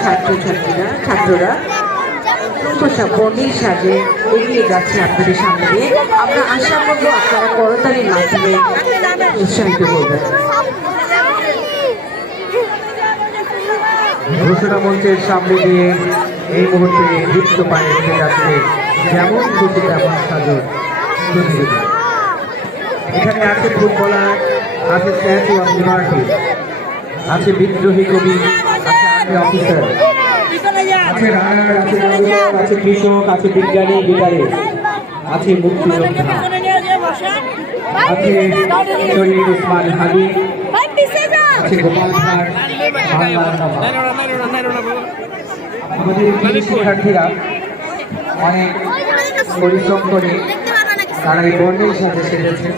ছাত্রছাত্রীরা, ছাত্ররা সাজে এগিয়ে যাচ্ছে আপনাদের সামনে। আশা করব আপনারা করতালির মাধ্যমে উৎসাহিত করবেন। ঘোষণা মঞ্চের সামনে দিয়ে এই মুহূর্তে নৃত্য পায়ে যাচ্ছে যেমন খুশি তেমন সাজর প্রতিযোগী এখানে আছে ফুটবলার, আছে স্ট্যাচু অফ লিবার্টি আছে বিদ্রোহী কবি, আছে আর্মি অফিসার আছে রানার, আছে জাদুঘর আছে কৃষক, আছে বিজ্ঞানী গীতারিস্ট আছে মুক্তিযোদ্ধা, আছে শরীর উসমান হাদি, আছে গোপাল আমাদের শিক্ষার্থীরা অনেক পরিশ্রম করে তারা এই বর্ণের সাথে সেরেছে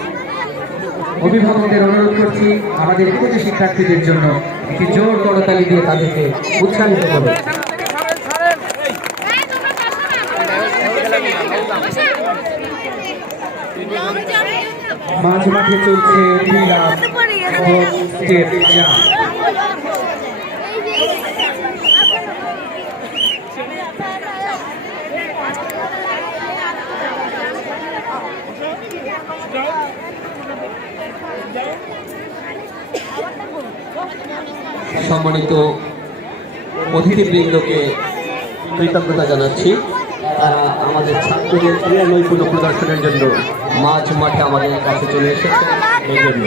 অভিভাবকদের অনুরোধ করছি আমাদের কৃষি শিক্ষার্থীদের জন্য একটি জোর করতালি দিয়ে তাদেরকে উৎসাহিত করবে মাঝ মাঠে চলছে সম্মানিত অতিথিবৃন্দকে কৃতজ্ঞতা জানাচ্ছি। তারা আমাদের ছাত্রদের ক্রীড়া নৈপুণ্য প্রদর্শনের জন্য মাঝ মাঠে আমাদের কাছে চলে এসেছে এই জন্য।